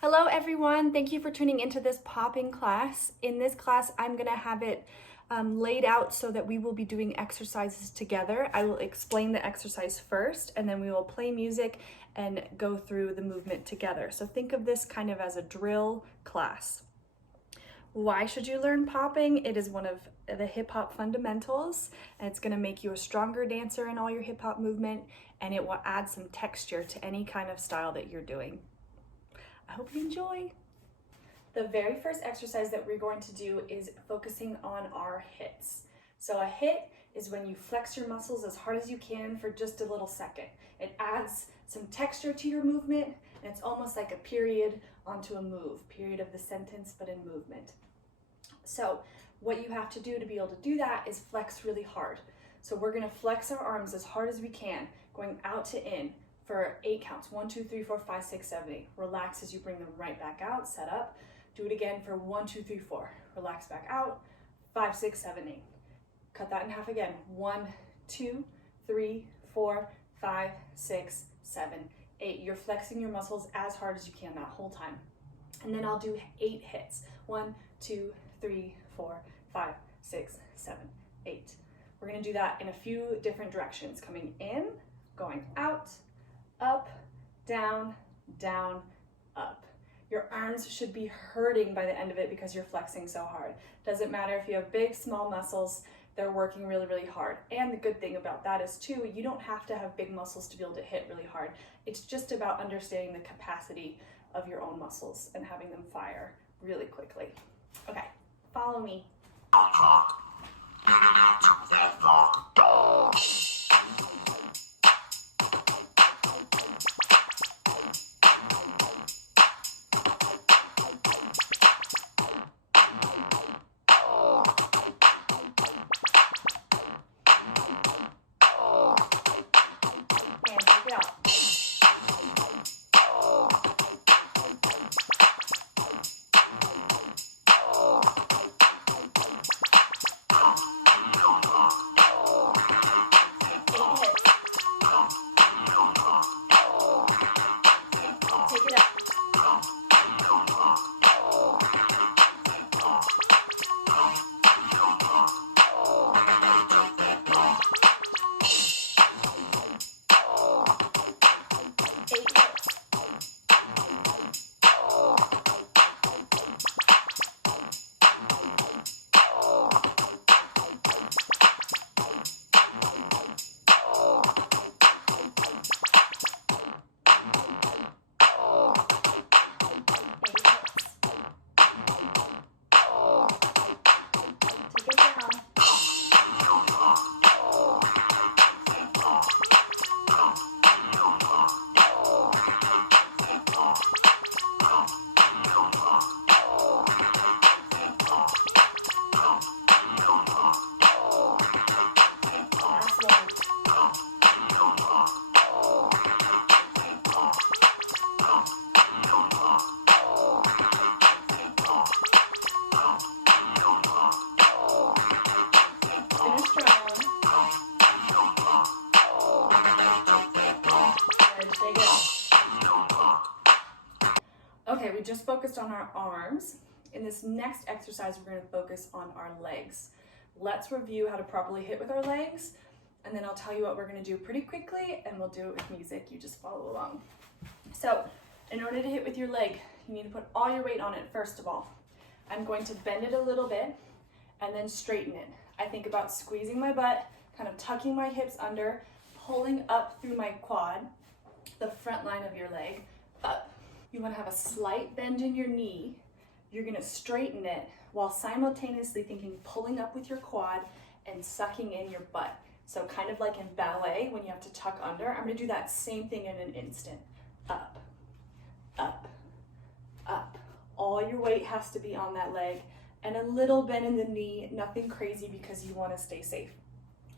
Hello everyone, thank you for tuning into this popping class. In this class, I'm gonna have it laid out so that we will be doing exercises together. I will explain the exercise first and then we will play music and go through the movement together. So think of this kind of as a drill class. Why should you learn popping? It is one of the hip hop fundamentals and it's gonna make you a stronger dancer in all your hip hop movement, and it will add some texture to any kind of style that you're doing. I hope you enjoy. The very first exercise that we're going to do is focusing on our hits. So a hit is when you flex your muscles as hard as you can for just a little second. It adds some texture to your movement, and it's almost like a period onto a move, period of the sentence, but in movement. So what you have to do to be able to do that is flex really hard. So we're gonna flex our arms as hard as we can, going out to in, for 8 counts. 1, 2, 3, 4, 5, 6, 7, 8. Relax as you bring them right back out, set up. Do it again for 1, 2, 3, 4. Relax back out, 5, 6, 7, 8. Cut that in half again. 1, 2, 3, 4, 5, 6, 7, 8. You're flexing your muscles as hard as you can that whole time. And then I'll do 8 hits. 1, 2, 3, 4, 5, 6, 7, 8. We're gonna do that in a few different directions. Coming in, going out, up, down, down, up. Your arms should be hurting by the end of it because you're flexing so hard. Doesn't matter if you have big, small muscles, they're working really, really hard. And the good thing about that is too, you don't have to have big muscles to be able to hit really hard. It's just about understanding the capacity of your own muscles and having them fire really quickly. Okay, follow me. Okay, we just focused on our arms. In this next exercise, we're going to focus on our legs. Let's review how to properly hit with our legs, and then I'll tell you what we're going to do pretty quickly, and we'll do it with music. You just follow along. So, in order to hit with your leg, you need to put all your weight on it first of all. I'm going to bend it a little bit, and then straighten it. I think about squeezing my butt, kind of tucking my hips under, pulling up through my quad, the front line of your leg, up. You want to have a slight bend in your knee. You're going to straighten it while simultaneously thinking pulling up with your quad and sucking in your butt. So kind of like in ballet when you have to tuck under, I'm going to do that same thing in an instant. Up, up, up. All your weight has to be on that leg, and a little bend in the knee, nothing crazy because you want to stay safe.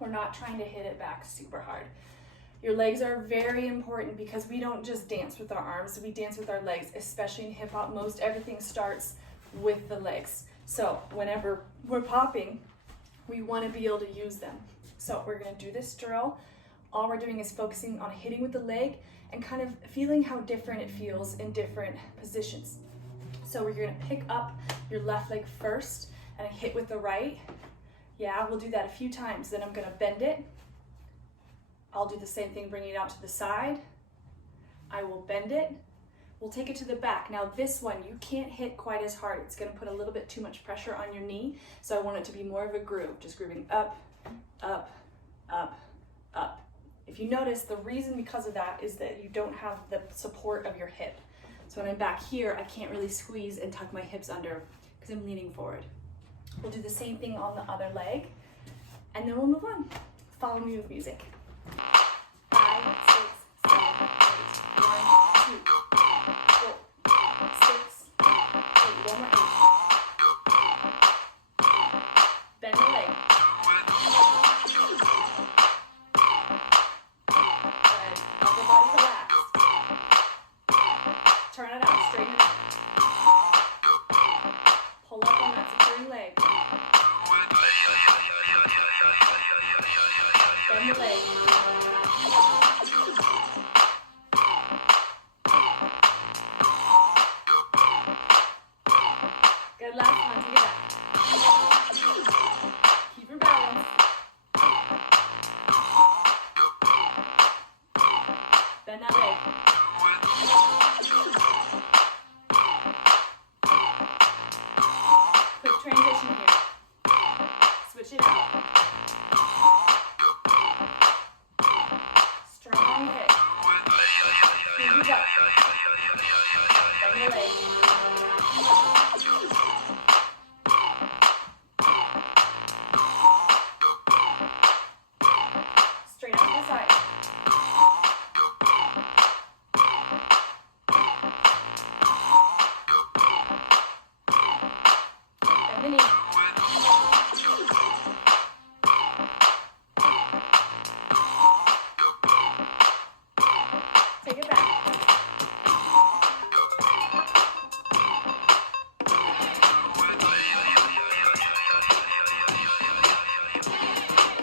We're not trying to hit it back super hard. Your legs are very important because we don't just dance with our arms, we dance with our legs, especially in hip hop. Most everything starts with the legs. So whenever we're popping, we want to be able to use them. So we're going to do this drill All we're doing is focusing on hitting with the leg and kind of feeling how different it feels in different positions. So you're gonna pick up your left leg first and hit with the right. Yeah, we'll do that a few times. Then I'm gonna bend it. I'll do the same thing, bringing it out to the side. I will bend it. We'll take it to the back. Now this one, you can't hit quite as hard. It's gonna put a little bit too much pressure on your knee. So I want it to be more of a groove, just grooving up, up, up, up. If you notice, the reason because of that is that you don't have the support of your hip. So when I'm back here, I can't really squeeze and tuck my hips under because I'm leaning forward. We'll do the same thing on the other leg, and then we'll move on. Follow me with music. 5, 6, 7, 8. 1, 2, 4, 6, 8. One more 8. Bend the leg. Good. Upper body relaxed. Turn it out. Straighten it out. Pull up on that supporting leg. Bend the leg. Good, last one, take it back. Keep your balance. Bend that leg. Quick transition here. Switch it out. Strong hit. Fingers up. Bend your leg. Straight out to the side. Bend the knee. Take it back.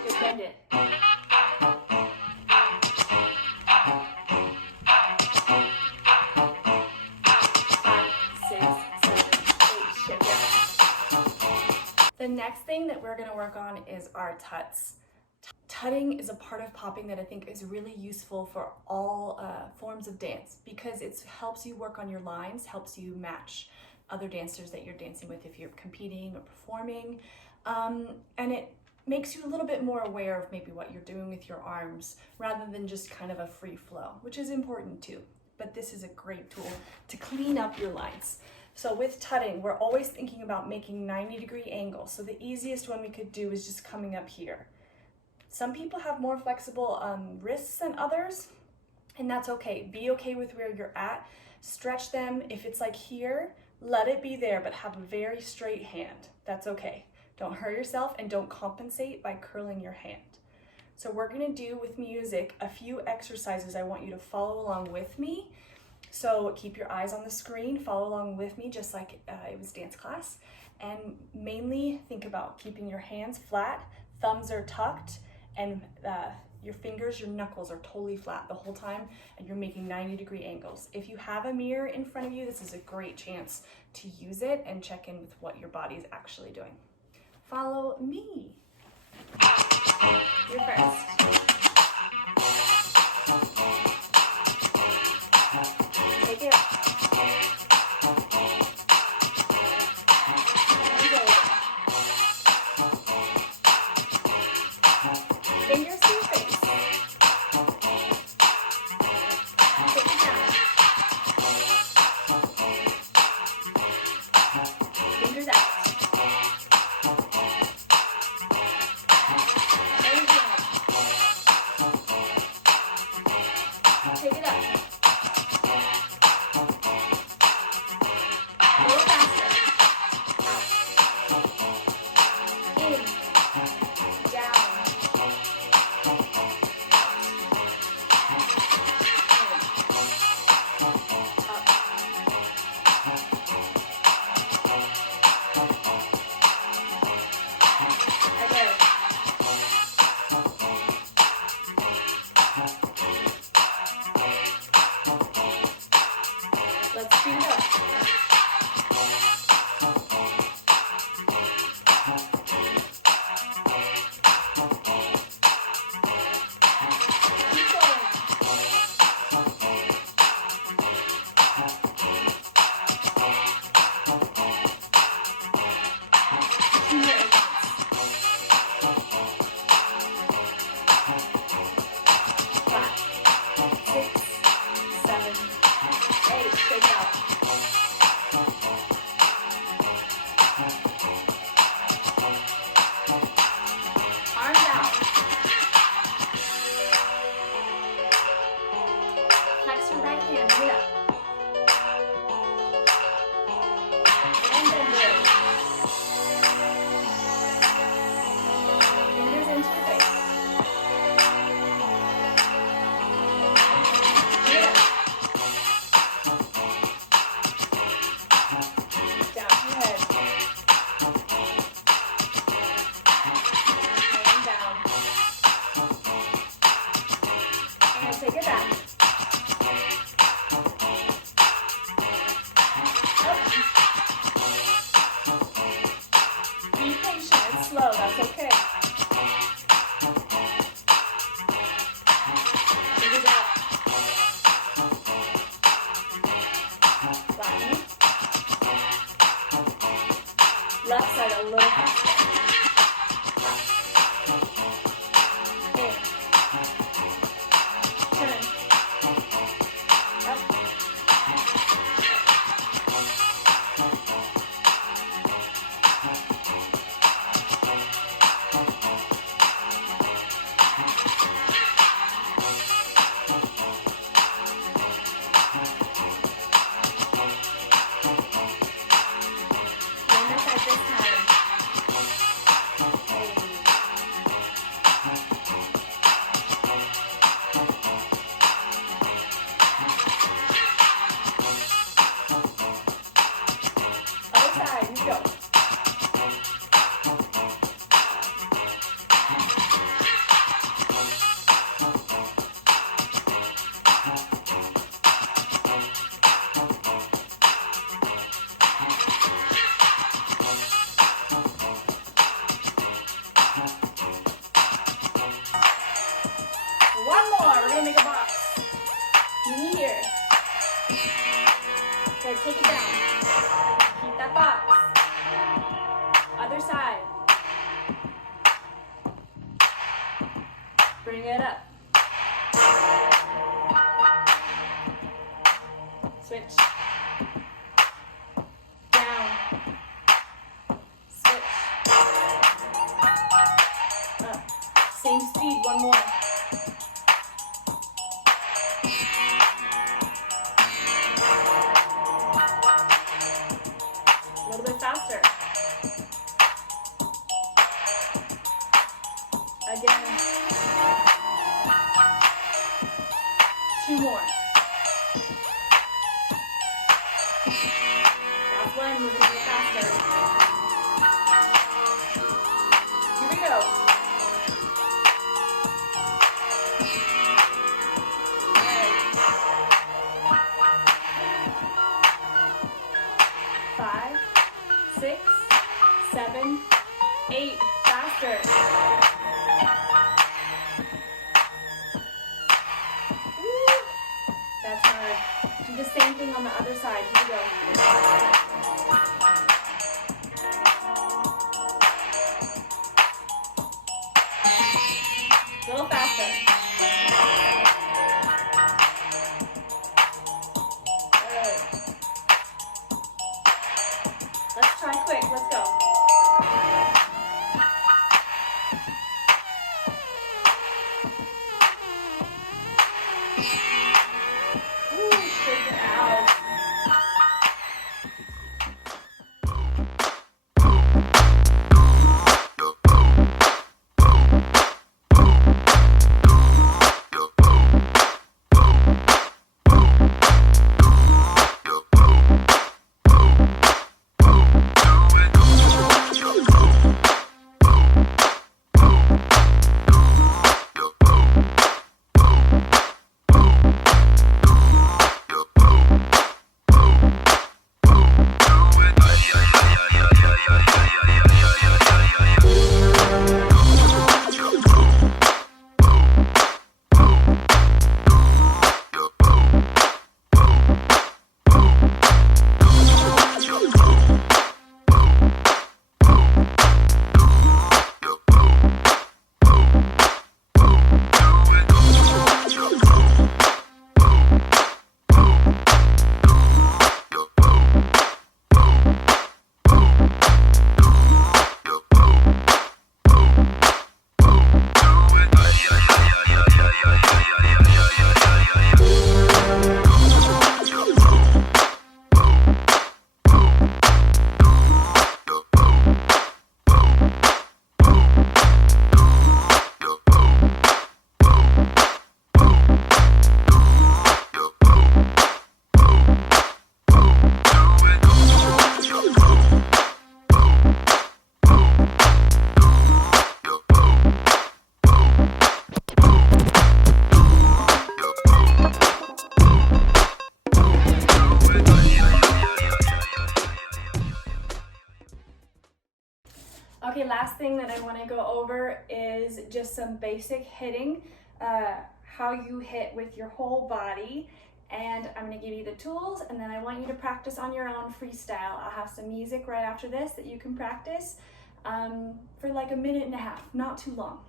Good, bend it. 5, 6, 7, 8. Shift down. The next thing that we're gonna work on is our tuts. Tutting is a part of popping that I think is really useful for all forms of dance because it helps you work on your lines, helps you match other dancers that you're dancing with if you're competing or performing, and it makes you a little bit more aware of maybe what you're doing with your arms rather than just kind of a free flow, which is important too. But this is a great tool to clean up your lines. So with tutting, we're always thinking about making 90-degree angles. So the easiest one we could do is just coming up here. Some people have more flexible wrists than others, and that's okay. Be okay with where you're at. Stretch them. If it's like here, let it be there, but have a very straight hand. That's okay. Don't hurt yourself and don't compensate by curling your hand. So we're gonna do with music a few exercises. I want you to follow along with me. So keep your eyes on the screen, follow along with me just like it was dance class. And mainly think about keeping your hands flat, thumbs are tucked, and your fingers, your knuckles are totally flat the whole time, and you're making 90-degree angles. If you have a mirror in front of you, this is a great chance to use it and check in with what your body is actually doing. Follow me. You're first. Take it up. Fingers to your face. Take it down. Fingers out. And down. Left side a little faster. In. Turn. Up. Make a box. Knee here. Okay, take it down. Keep that box. Other side. Bring it up. Switch. Down. Switch. Up. Same speed, one more. A little bit faster. Again. 2 more. That's one. Move it a little faster. Here we go. Good. 5, 6, 7, 8. Faster. Woo. That's hard. Do the same thing on the other side. Here we go. A little faster. Good. Let's try quick. Let's go. Shake it out. last thing that I want to go over is just some basic hitting, how you hit with your whole body. And I'm going to give you the tools, and then I want you to practice on your own freestyle. I'll have some music right after this that you can practice for like a minute and a half, not too long.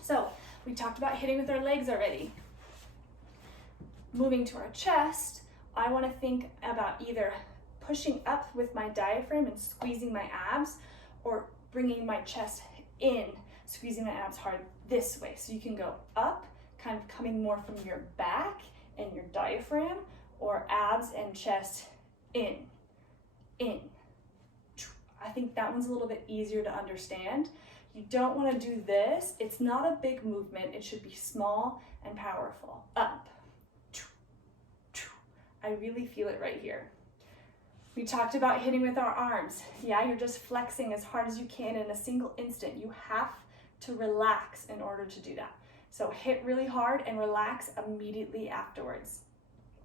So we talked about hitting with our legs already. Moving to our chest, I want to think about either pushing up with my diaphragm and squeezing my abs, or bringing my chest in, squeezing my abs hard this way. So you can go up, kind of coming more from your back and your diaphragm, or abs and chest in. I think that one's a little bit easier to understand. You don't want to do this. It's not a big movement. It should be small and powerful. Up. I really feel it right here. We talked about hitting with our arms. Yeah, you're just flexing as hard as you can in a single instant. You have to relax in order to do that. So hit really hard and relax immediately afterwards.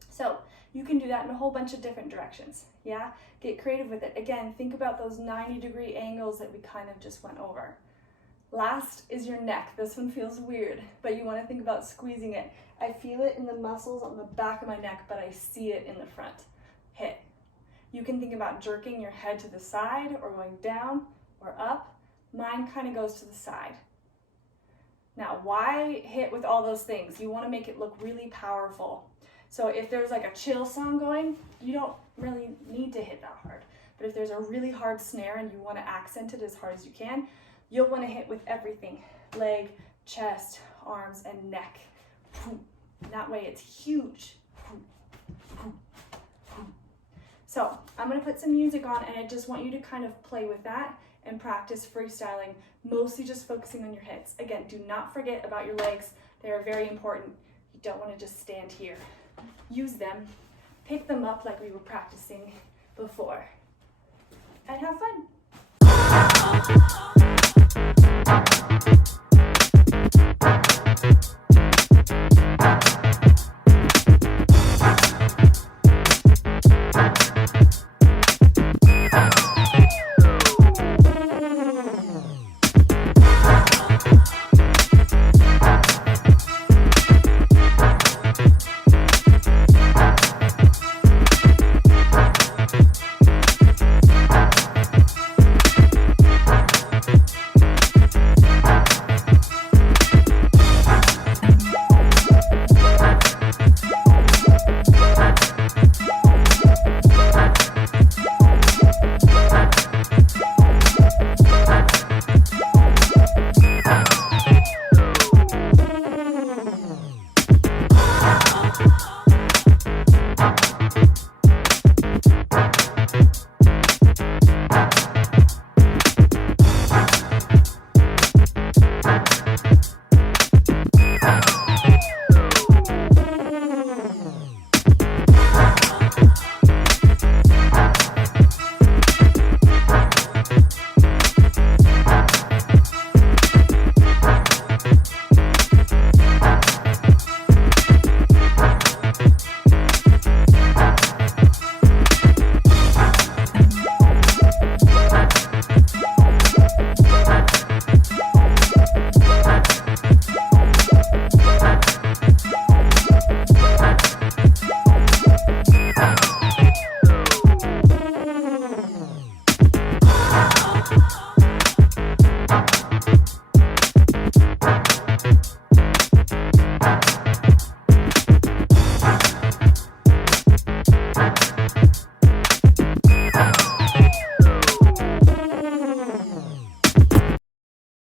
So you can do that in a whole bunch of different directions. Yeah, get creative with it. Again, think about those 90-degree angles that we kind of just went over. Last is your neck. This one feels weird, but you want to think about squeezing it. I feel it in the muscles on the back of my neck, but I see it in the front. Hit. You can think about jerking your head to the side or going down or up. Mine kind of goes to the side. Now, why hit with all those things? You want to make it look really powerful. So if there's like a chill song going, you don't really need to hit that hard. But if there's a really hard snare and you want to accent it as hard as you can, you'll want to hit with everything. Leg, chest, arms, and neck. That way it's huge. So I'm going to put some music on, and I just want you to kind of play with that and practice freestyling, mostly just focusing on your hits. Again, do not forget about your legs. They are very important. You don't want to just stand here. Use them, pick them up like we were practicing before, and have fun.